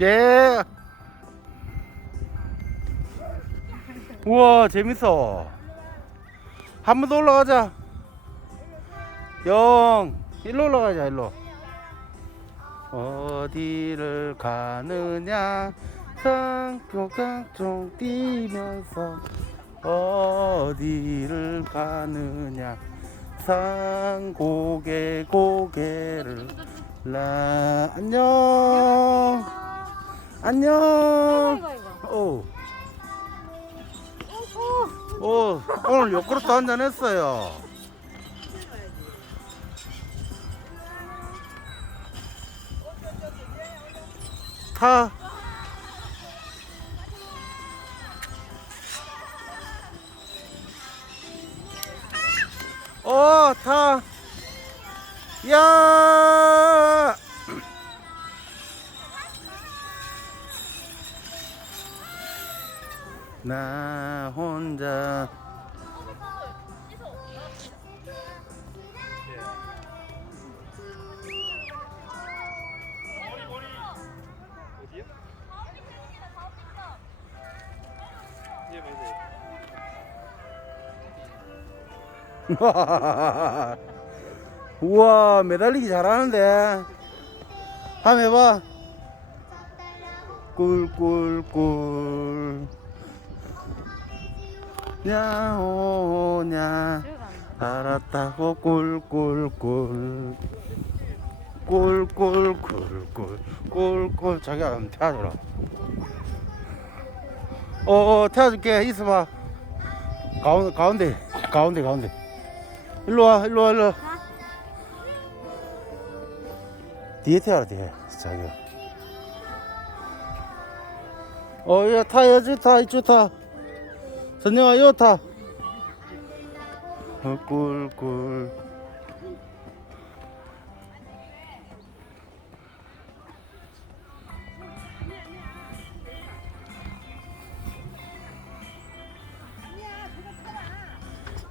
예. 우와 재밌어. 한 번 더 올라가자. 영 일로 올라가자 일로. 어디를 가느냐 상교강종 뛰면서 어디를 가느냐 산고개 고개를 라 안녕 안녕. 오. 오, 오늘 요구르트 한잔 했어요. 타. 어, 타. 야! 나 혼자. 우와 매달리기 잘하는데. 한번 해봐. 꿀꿀꿀 야오냐. 알았다고 꿀꿀꿀. 꿀꿀꿀꿀. 꿀꿀. 자기가 한번 태워줘라. 어어 태워줄게. 있어봐. 가운데 가운데 가운데 가운데. 일로 와 일로 와 일로 와. 뒤에 태워라 뒤에. 자기가. 어, 야, 타, 여기 타, 이쪽 타. 선영아, 이거 타. 어, 꿀, 꿀.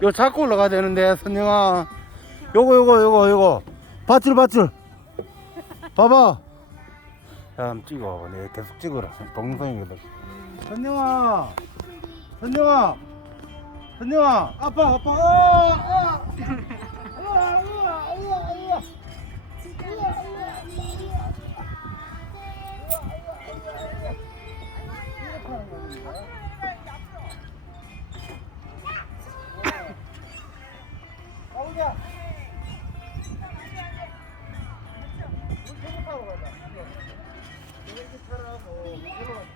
요 잡고 올라가야 되는데, 선영아. 요거, 요거, 요거, 요거. 밧줄, 밧줄. 봐봐. 야, 한번 찍어. 내가 계속 찍어라. 동영상이거든. 선영아! 선영아! 선영아! 아빠, 아빠! 가자. 이렇게 타라고.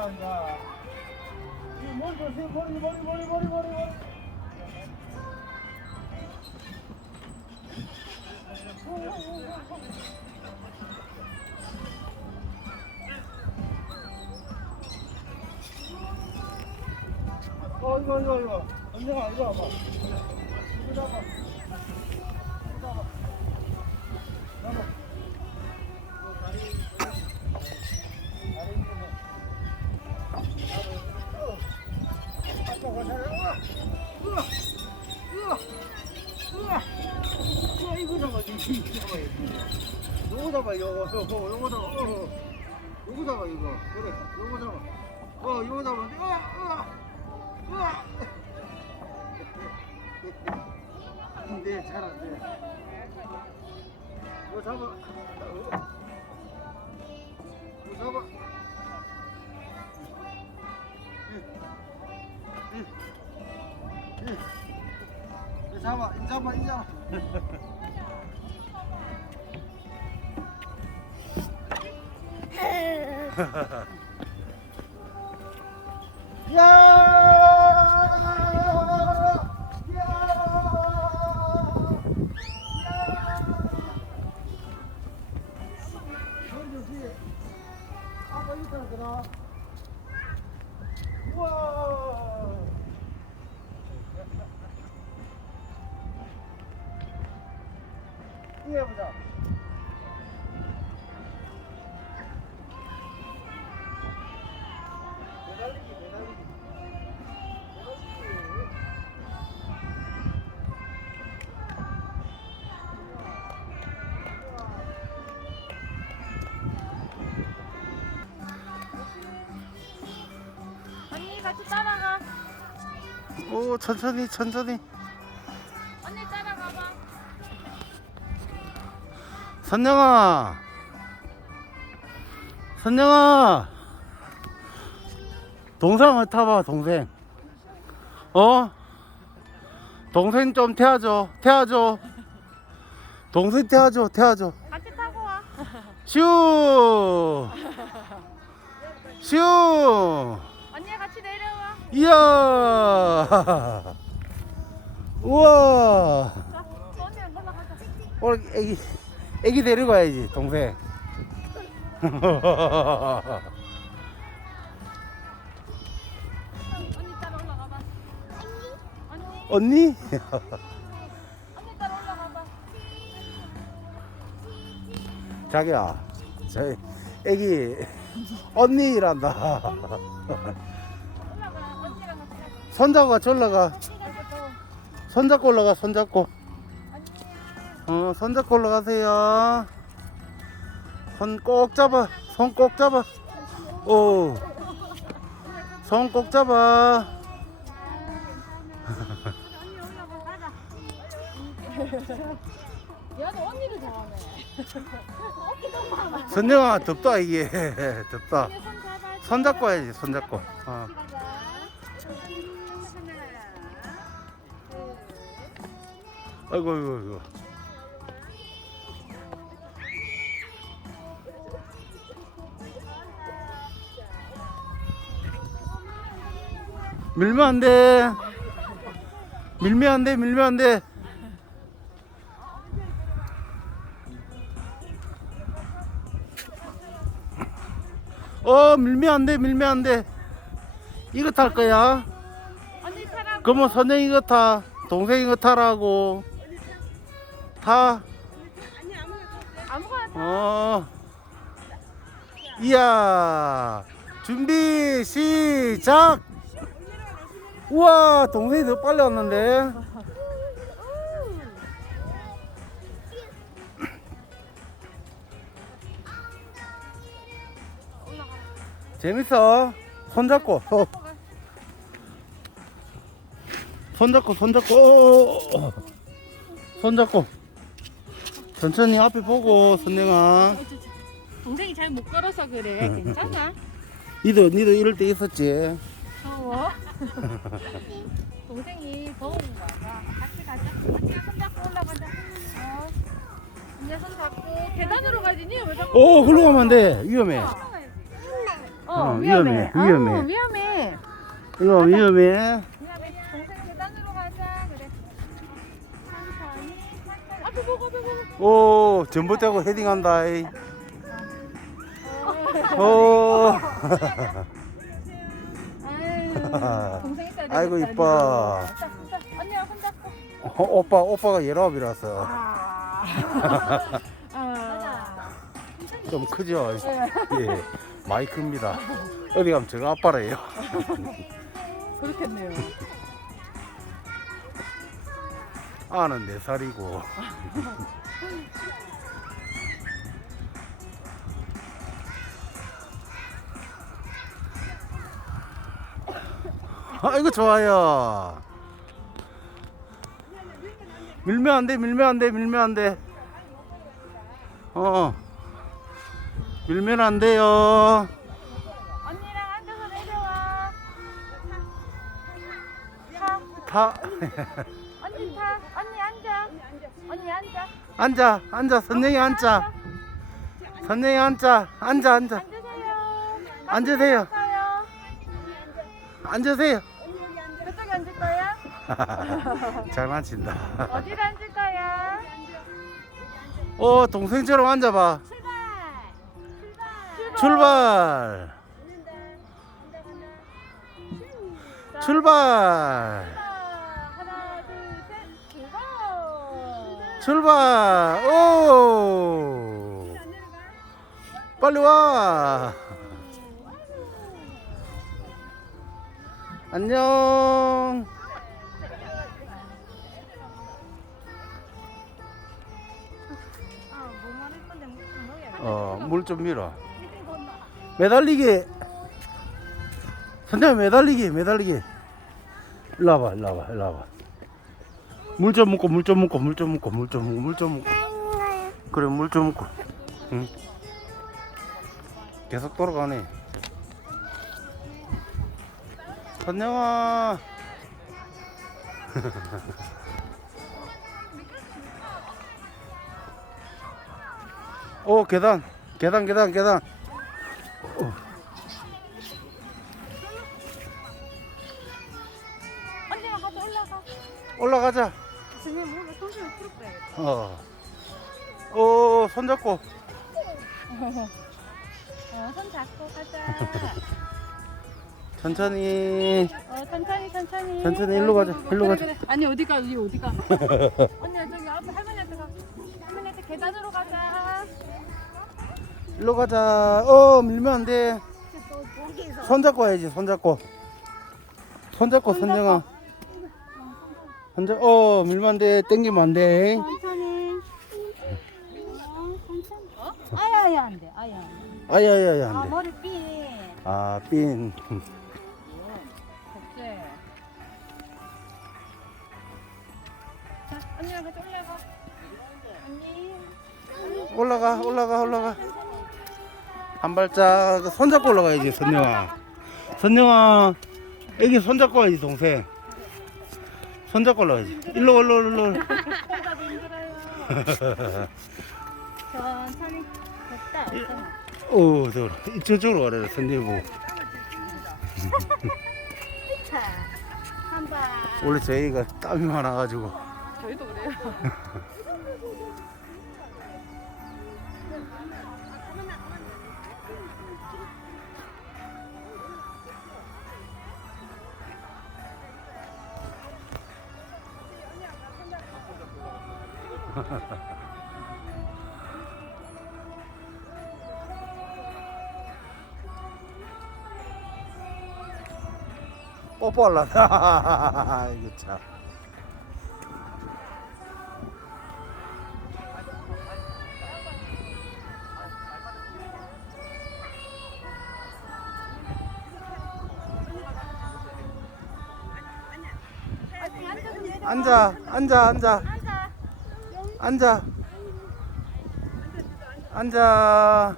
이 머리 보세요. 머리, 머리, 머리, 머리, 머리. 어, 이거, 이거, 이거. 언제가 이거 와봐. 잡아. 잡아, 요거, 잡아, 어, 요거 잡아, 이거. 그래, 요거 잡아. 어, 요거 잡아. 우와, 우와, 우와. 네, 잘안 돼. 이거 잡아. 이거 잡아. 잡아, 잡아, 잡아. 呀！呀！呀！什？哇！你也不行。 따라가. 오, 천천히, 천천히. 언니 따라가봐. 선영아. 선영아. 동생 타봐, 동생. 어? 동생 좀 태워줘, 태워줘. 동생 태워줘, 태워줘. 같이 타고 와. 슈! 슈! 이야! 우와! 오늘 애기, 애기 데리고 가야지, 동생. 언니. 자기야, 저 애기 언니란다. 손잡고 같이 올라가. 손잡고 올라가, 손잡고. 어, 손잡고 올라가세요. 손 꼭 잡아. 손 꼭 잡아. 오. 손 꼭 잡아. 얘도 언니를 좋아하네. 선영아, 덥다, 이게. 덥다. 손 잡고 해야지, 손 잡고. 어. 아이고, 아이고, 아이고. 밀면 안 돼. 밀면 안 돼, 밀면 안 돼. 어, 밀면 안 돼, 밀면 안 돼. 이거 탈 거야. 그러면 선영 이거 타. 동생 이거 타라고. 타. 아무거나 타. 어. 이야. 준비 시작. 우와, 동생이 더 빨리 왔는데. 재밌어. 손 잡고. 어. 손 잡고, 손 잡고. 오. 손 잡고. 천천히 앞에 보고, 선영아. 동생이 잘 못 걸어서 그래. 괜찮아? 니도 니도 이럴 때 있었지. 더워? 동생이 더운 거야. 같이 가자. 같이 손 잡고 올라가자. 어. 이제 손 잡고 계단으로 가지. 니 왜 자꾸 오, 글로 가면 안 돼. 위험해. 어, 어, 위험해. 위험해, 위험해. 어, 위험해. 이거 위험해. 위험해. 오, 전봇 대고 헤딩한다. 이. 오. 아이고, 이뻐. 자, 자, 언니랑 손 잡고. 어, 오빠, 오빠가 열아홉이라서 아. 아. 좀 크죠. 예, 많이 큽니다. 어디 가면 제가 아빠래요. 그렇겠네요. 아는 네 살이고. 아, 이거 좋아요. 밀면 안 돼, 밀면 안 돼, 밀면 안 돼. 어. 밀면 안 돼요. 언니랑 앉아서 내려와. 타. 타. 언니 앉아. 앉아. 앉아, 선생이 앉아. 선생이 앉아, 앉아, 앉아. 앉으세요. 앉으세요. 앉으세요. 앉으세요. 그쪽에 앉을 거야? 장난친다. 어디로 앉을 거야? 어, 동생처럼 앉아봐. 출발. 출발. 출발. 출발. 출발. 오. 빨리 와. 안녕. 어 물 좀 밀어. 매달리기. 선생님 매달리기 매달리기. 일로 와봐 일로 와봐 일로 와봐 물 좀 먹고 물 좀 먹고 물 좀 먹고 물 좀 먹고 물 좀 먹고 그래 물 좀 먹고 응. 계속 돌아가네. 선영아. 오 계단 계단 계단 계단 올라가자 선생님 오늘 풀을 거야겠다. 어. 오, 손잡고. 어, 손 잡고 가자. 천천히. 어, 천천히 천천히. 천천히 일로 가자, 그래, 일로 그래, 가자. 아니 어디가 여기 어디가? 언니야 저기 앞에 할머니한테 가. 할머니한테 계단으로 가자. 일로 가자. 어, 밀면 안 돼. 손잡고 와야지, 손잡고. 손잡고, 선정아. 손잡, 어, 밀면 안 돼. 땡기면 안 돼. 천천히. 어, 천천히. 어? 아야야 안 돼. 아야. 안 돼. 아야야야, 아 안 돼. 머리 삐. 아, 핀. 됐지. 자, 언니랑 같이 올라가. 언니. 올라가, 올라가, 올라가. 한 발짝. 손잡고 올라가야지, 선영아. 선영아. 애기 손잡고 와야지, 동생. 손잡고 올라가야지. 일로, 일로, 일로. 일로. 혼자도 힘들어요. 천천히. 됐다. 오, 저, 이쪽으로 가라, 선생님 보고. 원래 저희가 땀이 많아가지고. 저희도 그래요. 뽀뽀하려나. 이거 참. 앉아, 앉아, 앉아, 앉아, 앉아.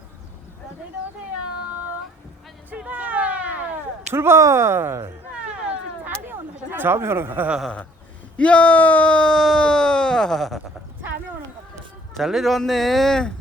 내려오세요. 출발. 출발. 잠이 오는 잠이 오는 거야. 이야! 잠이 오는 것 같아. 잘 내려왔네.